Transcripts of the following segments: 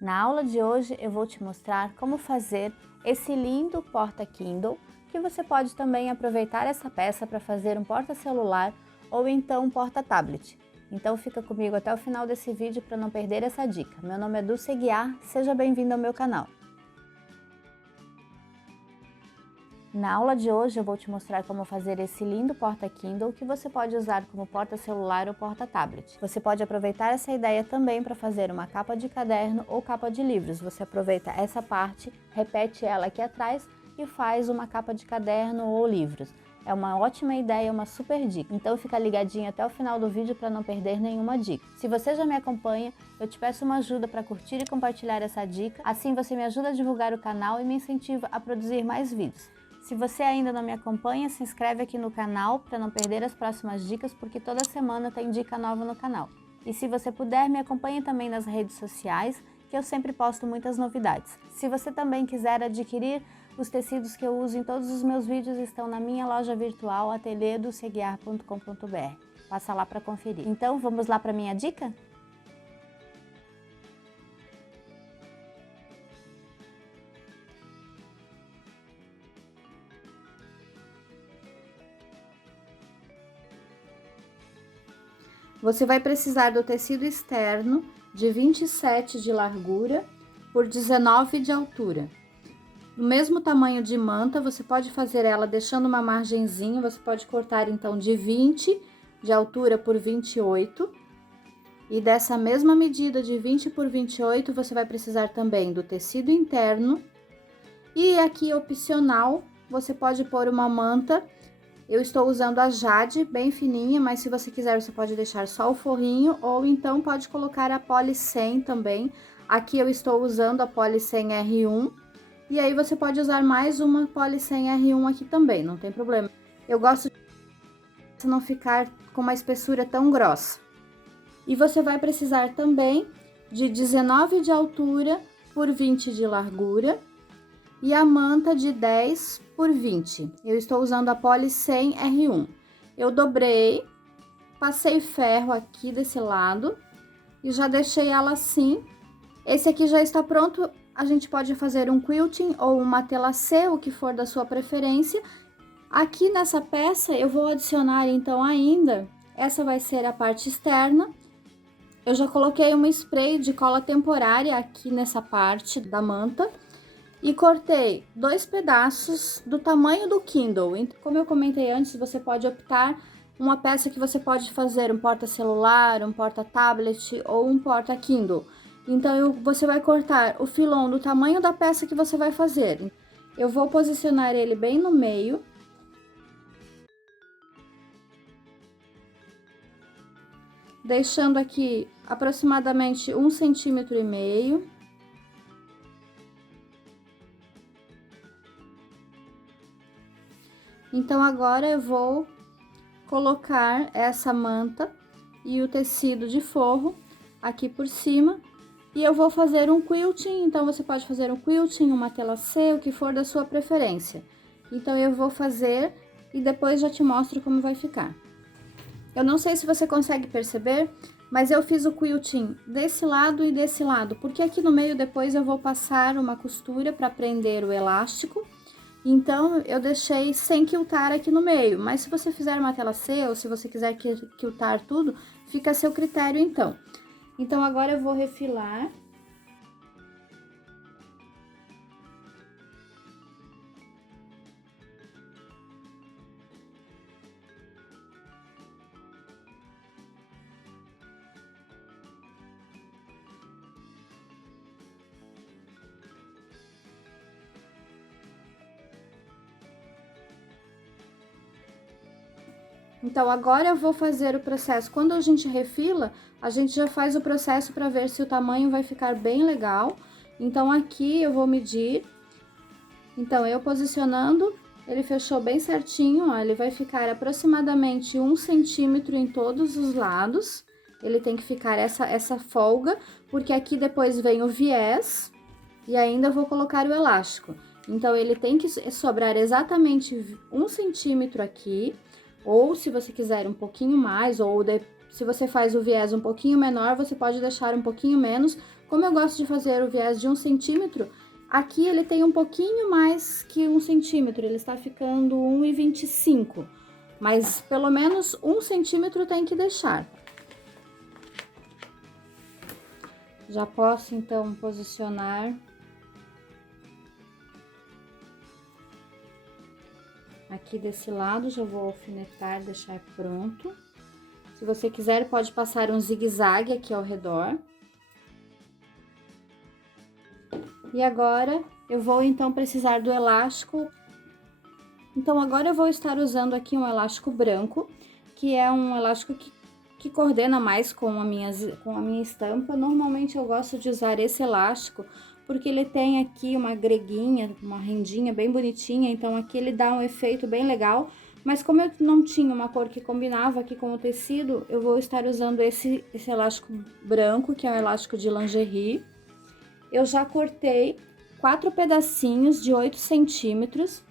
Na aula de hoje eu vou te mostrar como fazer esse lindo porta-Kindle, que você pode também aproveitar essa peça para fazer um porta-celular ou então um porta-tablet. Então fica comigo até o final desse vídeo para não perder essa dica. Meu nome é Dulce Guiar, seja bem-vindo ao meu canal. Na aula de hoje eu vou te mostrar como fazer esse lindo porta-Kindle que você pode usar como porta-celular ou porta-tablet. Você pode aproveitar essa ideia também para fazer uma capa de caderno ou capa de livros. Você aproveita essa parte, repete ela aqui atrás e faz uma capa de caderno ou livros. É uma ótima ideia, uma super dica. Então fica ligadinho até o final do vídeo para não perder nenhuma dica. Se você já me acompanha, eu te peço uma ajuda para curtir e compartilhar essa dica. Assim você me ajuda a divulgar o canal e me incentiva a produzir mais vídeos. Se você ainda não me acompanha, se inscreve aqui no canal para não perder as próximas dicas, porque toda semana tem dica nova no canal. E se você puder, me acompanhe também nas redes sociais, que eu sempre posto muitas novidades. Se você também quiser adquirir os tecidos que eu uso em todos os meus vídeos, estão na minha loja virtual atelierdulceguiar.com.br. Passa lá para conferir. Então, vamos lá para minha dica? Você vai precisar do tecido externo de 27 de largura por 19 de altura. No mesmo tamanho de manta, você pode fazer ela deixando uma margenzinha, você pode cortar então de 20 de altura por 28. E dessa mesma medida de 20 por 28, você vai precisar também do tecido interno. E aqui opcional, você pode pôr uma manta. Eu estou usando a Jade, bem fininha, mas se você quiser, você pode deixar só o forrinho, ou então pode colocar a Poly 100 também. Aqui eu estou usando a Poly 100 R1, e aí você pode usar mais uma Poly 100 R1 aqui também, não tem problema. Eu gosto de não ficar com uma espessura tão grossa. E você vai precisar também de 19 de altura por 20 de largura, e a manta de 10 por 20. Eu estou usando a Poly 100 R1. Eu dobrei, passei ferro aqui desse lado e já deixei ela assim. Esse aqui já está pronto. A gente pode fazer um quilting ou uma telacê, o que for da sua preferência. Aqui nessa peça eu vou adicionar então ainda, essa vai ser a parte externa. Eu já coloquei um spray de cola temporária aqui nessa parte da manta. E cortei 2 pedaços do tamanho do Kindle. Como eu comentei antes, você pode optar uma peça que você pode fazer um porta-celular, um porta-tablet ou um porta-Kindle. Então, você vai cortar o filão do tamanho da peça que você vai fazer. Eu vou posicionar ele bem no meio. Deixando aqui aproximadamente 1,5 cm. Então, agora eu vou colocar essa manta e o tecido de forro aqui por cima. E eu vou fazer um quilting, então você pode fazer um quilting, uma telacê, o que for da sua preferência. Então, eu vou fazer e depois já te mostro como vai ficar. Eu não sei se você consegue perceber, mas eu fiz o quilting desse lado e desse lado, porque aqui no meio depois eu vou passar uma costura para prender o elástico. Então, eu deixei sem quiltar aqui no meio, mas se você fizer uma telacê ou se você quiser quiltar tudo, fica a seu critério então. Então, agora eu vou refilar. Então, agora eu vou fazer o processo. Quando a gente refila, a gente já faz o processo para ver se o tamanho vai ficar bem legal. Então, aqui eu vou medir. Então, eu posicionando, ele fechou bem certinho, ó. Ele vai ficar aproximadamente 1 centímetro em todos os lados. Ele tem que ficar essa folga, porque aqui depois vem o viés e ainda eu vou colocar o elástico. Então, ele tem que sobrar exatamente 1 centímetro aqui. Ou se você quiser um pouquinho mais, ou se você faz o viés um pouquinho menor, você pode deixar um pouquinho menos, Como eu gosto de fazer o viés de 1 centímetro, aqui ele tem um pouquinho mais que 1 centímetro, ele está ficando 1,25, mas pelo menos 1 centímetro tem que deixar. Já posso, então, posicionar aqui desse lado, já vou alfinetar, deixar pronto. Se você quiser, pode passar um zigue-zague aqui ao redor. E agora, eu vou, então, precisar do elástico. Então, agora eu vou estar usando aqui um elástico branco, que é um elástico que coordena mais com a minha estampa. Normalmente eu gosto de usar esse elástico, porque ele tem aqui uma greguinha, uma rendinha bem bonitinha, então aqui ele dá um efeito bem legal. Mas como eu não tinha uma cor que combinava aqui com o tecido, eu vou estar usando esse elástico branco, que é um elástico de lingerie. Eu já cortei 4 pedacinhos de 8 centímetros.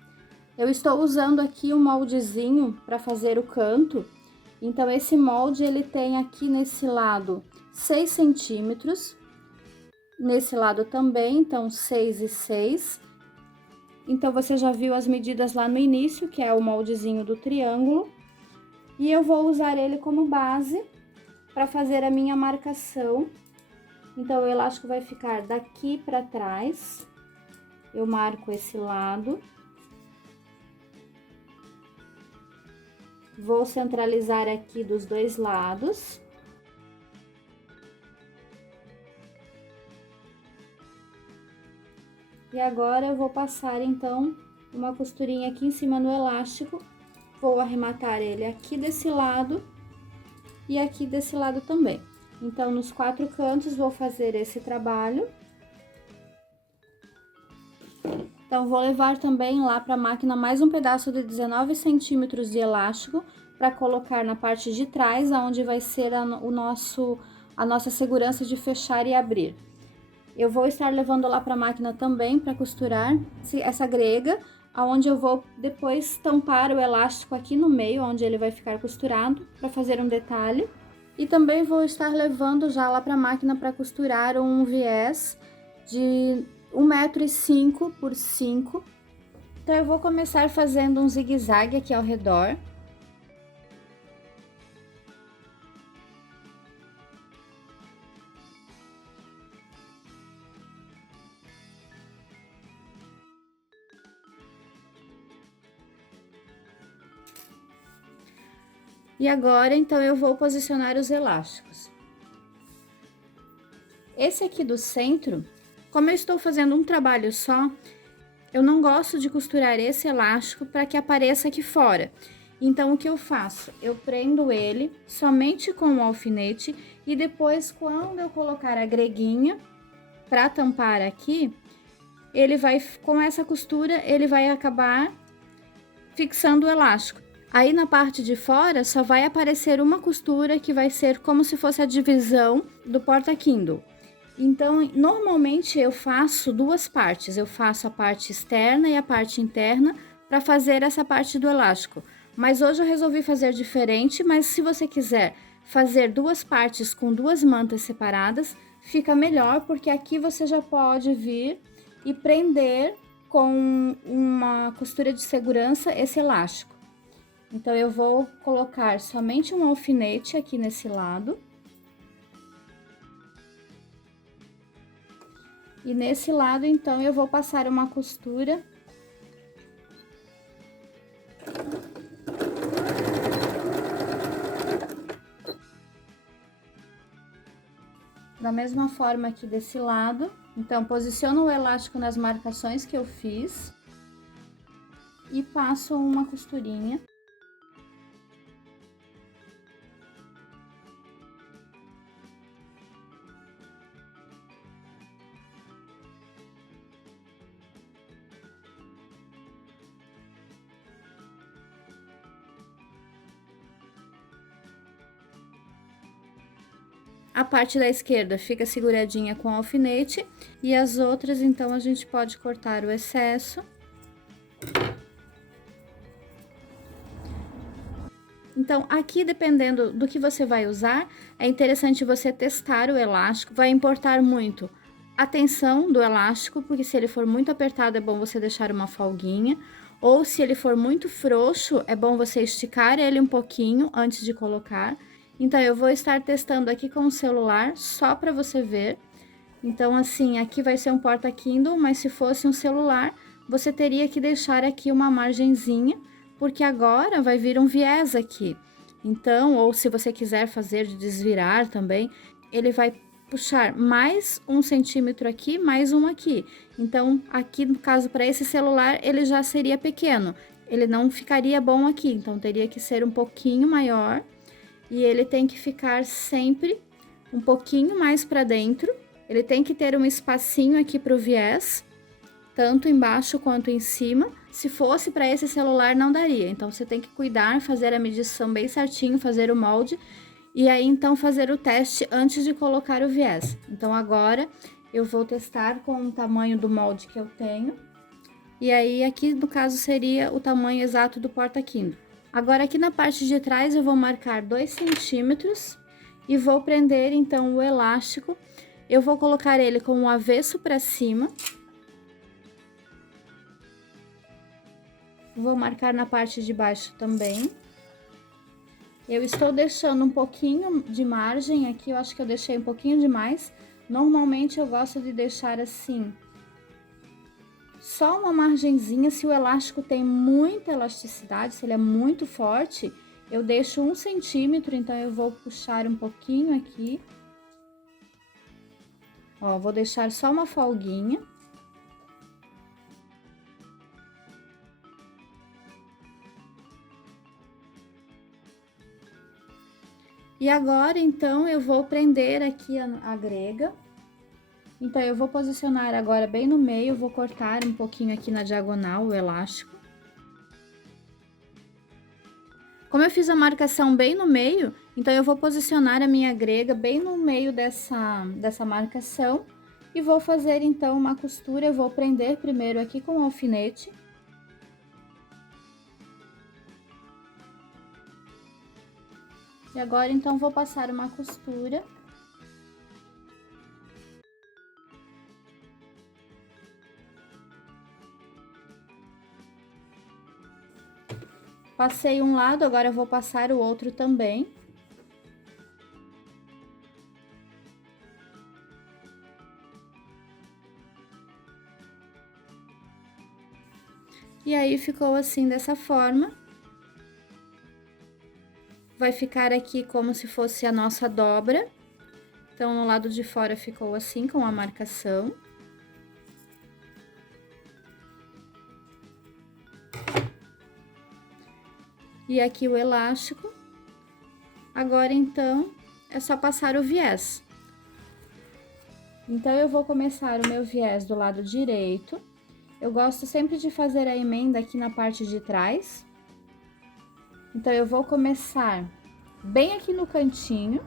Eu estou usando aqui um moldezinho para fazer o canto. Então, esse molde, ele tem aqui nesse lado 6 centímetros, nesse lado também, então 6 e 6. Então, você já viu as medidas lá no início, que é o moldezinho do triângulo. E eu vou usar ele como base para fazer a minha marcação. Então, o elástico vai ficar daqui para trás. Eu marco esse lado. Vou centralizar aqui dos dois lados. E agora eu vou passar, então, uma costurinha aqui em cima no elástico. Vou arrematar ele aqui desse lado e aqui desse lado também. Então, nos 4 cantos, vou fazer esse trabalho. Então, vou levar também lá para a máquina mais um pedaço de 19 centímetros de elástico para colocar na parte de trás, onde vai ser a nossa segurança de fechar e abrir. Eu vou estar levando lá para a máquina também para costurar essa grega, onde eu vou depois tampar o elástico aqui no meio, onde ele vai ficar costurado, para fazer um detalhe. E também vou estar levando já lá para a máquina para costurar um viés de 1,5 m por 5. Então, eu vou começar fazendo um zigue-zague aqui ao redor. E agora, então, eu vou posicionar os elásticos. Esse aqui do centro, como eu estou fazendo um trabalho só, eu não gosto de costurar esse elástico para que apareça aqui fora. Então, o que eu faço? Eu prendo ele somente com o alfinete e depois, quando eu colocar a greguinha para tampar aqui, ele vai, com essa costura, ele vai acabar fixando o elástico. Aí, na parte de fora, só vai aparecer uma costura que vai ser como se fosse a divisão do porta-Kindle. Então, normalmente eu faço 2 partes. Eu faço a parte externa e a parte interna para fazer essa parte do elástico. Mas hoje eu resolvi fazer diferente, mas se você quiser fazer 2 partes com 2 mantas separadas, fica melhor, porque aqui você já pode vir e prender com uma costura de segurança esse elástico. Então, eu vou colocar somente um alfinete aqui nesse lado. E nesse lado, então, eu vou passar uma costura. Da mesma forma aqui desse lado. Então, posiciono o elástico nas marcações que eu fiz. E passo uma costurinha. A parte da esquerda fica seguradinha com alfinete e as outras, então, a gente pode cortar o excesso. Então, aqui, dependendo do que você vai usar, é interessante você testar o elástico. Vai importar muito a tensão do elástico, porque se ele for muito apertado, é bom você deixar uma folguinha. Ou se ele for muito frouxo, é bom você esticar ele um pouquinho antes de colocar. Então, eu vou estar testando aqui com o celular, só para você ver. Então, assim, aqui vai ser um porta-Kindle, mas se fosse um celular, você teria que deixar aqui uma margenzinha, porque agora vai vir um viés aqui. Então, ou se você quiser fazer de desvirar também, ele vai puxar mais 1 centímetro aqui, mais um aqui. Então, aqui no caso, para esse celular, ele já seria pequeno. Ele não ficaria bom aqui, então teria que ser um pouquinho maior. E ele tem que ficar sempre um pouquinho mais para dentro. Ele tem que ter um espacinho aqui para o viés, tanto embaixo quanto em cima. Se fosse para esse celular, não daria. Então, você tem que cuidar, fazer a medição bem certinho, fazer o molde. E aí, então, fazer o teste antes de colocar o viés. Então, agora, eu vou testar com o tamanho do molde que eu tenho. E aí, aqui, no caso, seria o tamanho exato do porta-Kindle. Agora, aqui na parte de trás, eu vou marcar 2 centímetros e vou prender, então, o elástico. Eu vou colocar ele com o avesso para cima. Vou marcar na parte de baixo também. Eu estou deixando um pouquinho de margem aqui, eu acho que eu deixei um pouquinho demais. Normalmente eu gosto de deixar assim, só uma margenzinha. Se o elástico tem muita elasticidade, se ele é muito forte, eu deixo 1 centímetro, então eu vou puxar um pouquinho aqui. Ó, vou deixar só uma folguinha. E agora, então, eu vou prender aqui a grega. Então, eu vou posicionar agora bem no meio, vou cortar um pouquinho aqui na diagonal o elástico. Como eu fiz a marcação bem no meio, então eu vou posicionar a minha grega bem no meio dessa marcação. E vou fazer, então, uma costura. Eu vou prender primeiro aqui com o alfinete. E agora, então, vou passar uma costura. Passei um lado, agora eu vou passar o outro também. E aí, ficou assim, dessa forma. Vai ficar aqui como se fosse a nossa dobra. Então, no lado de fora ficou assim, com a marcação. E aqui o elástico. Agora, então, é só passar o viés. Então, eu vou começar o meu viés do lado direito. Eu gosto sempre de fazer a emenda aqui na parte de trás. Então, eu vou começar bem aqui no cantinho.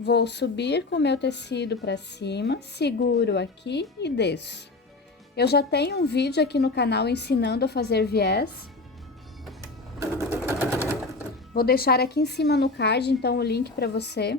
Vou subir com o meu tecido para cima, seguro aqui e desço. Eu já tenho um vídeo aqui no canal ensinando a fazer viés. Vou deixar aqui em cima no card, então, o link para você.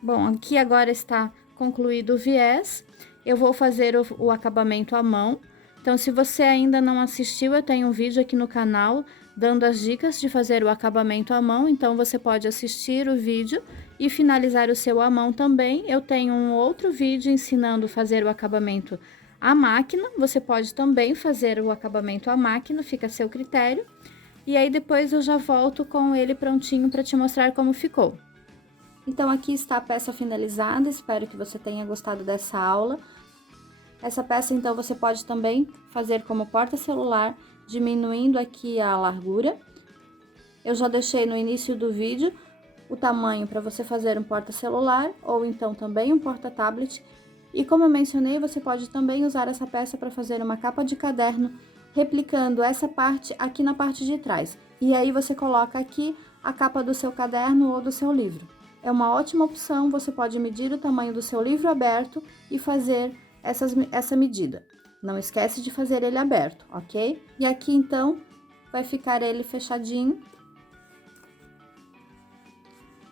Bom, aqui agora está concluído o viés. Eu vou fazer o acabamento à mão. Então, se você ainda não assistiu, eu tenho um vídeo aqui no canal dando as dicas de fazer o acabamento à mão. Então, você pode assistir o vídeo e finalizar o seu à mão também. Eu tenho um outro vídeo ensinando a fazer o acabamento à máquina. Você pode também fazer o acabamento à máquina, fica a seu critério. E aí, depois eu já volto com ele prontinho para te mostrar como ficou. Então, aqui está a peça finalizada, espero que você tenha gostado dessa aula. Essa peça, então, você pode também fazer como porta-celular, diminuindo aqui a largura. Eu já deixei no início do vídeo o tamanho para você fazer um porta-celular, ou então também um porta-tablet. E como eu mencionei, você pode também usar essa peça para fazer uma capa de caderno, replicando essa parte aqui na parte de trás. E aí você coloca aqui a capa do seu caderno ou do seu livro. É uma ótima opção, você pode medir o tamanho do seu livro aberto e fazer essa medida. Não esquece de fazer ele aberto, ok? E aqui, então, vai ficar ele fechadinho.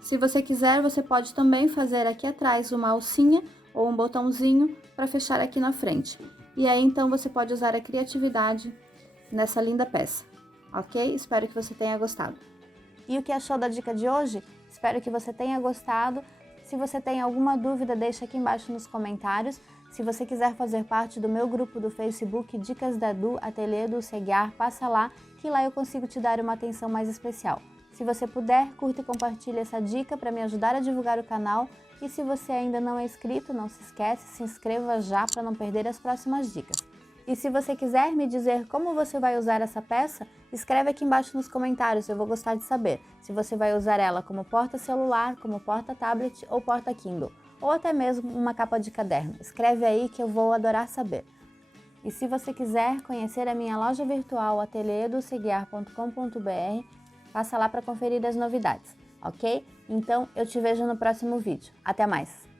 Se você quiser, você pode também fazer aqui atrás uma alcinha ou um botãozinho para fechar aqui na frente. E aí, então, você pode usar a criatividade nessa linda peça, ok? Espero que você tenha gostado. E o que achou da dica de hoje? Espero que você tenha gostado. Se você tem alguma dúvida, deixa aqui embaixo nos comentários. Se você quiser fazer parte do meu grupo do Facebook Dicas da Du, Ateliê do Seguiar, passa lá, que lá eu consigo te dar uma atenção mais especial. Se você puder, curta e compartilhe essa dica para me ajudar a divulgar o canal. E se você ainda não é inscrito, não se esquece, se inscreva já para não perder as próximas dicas. E se você quiser me dizer como você vai usar essa peça, escreve aqui embaixo nos comentários, eu vou gostar de saber se você vai usar ela como porta-celular, como porta-tablet ou porta-Kindle, ou até mesmo uma capa de caderno. Escreve aí que eu vou adorar saber. E se você quiser conhecer a minha loja virtual ateliedoseguiar.com.br, passa lá para conferir as novidades, ok? Então eu te vejo no próximo vídeo. Até mais!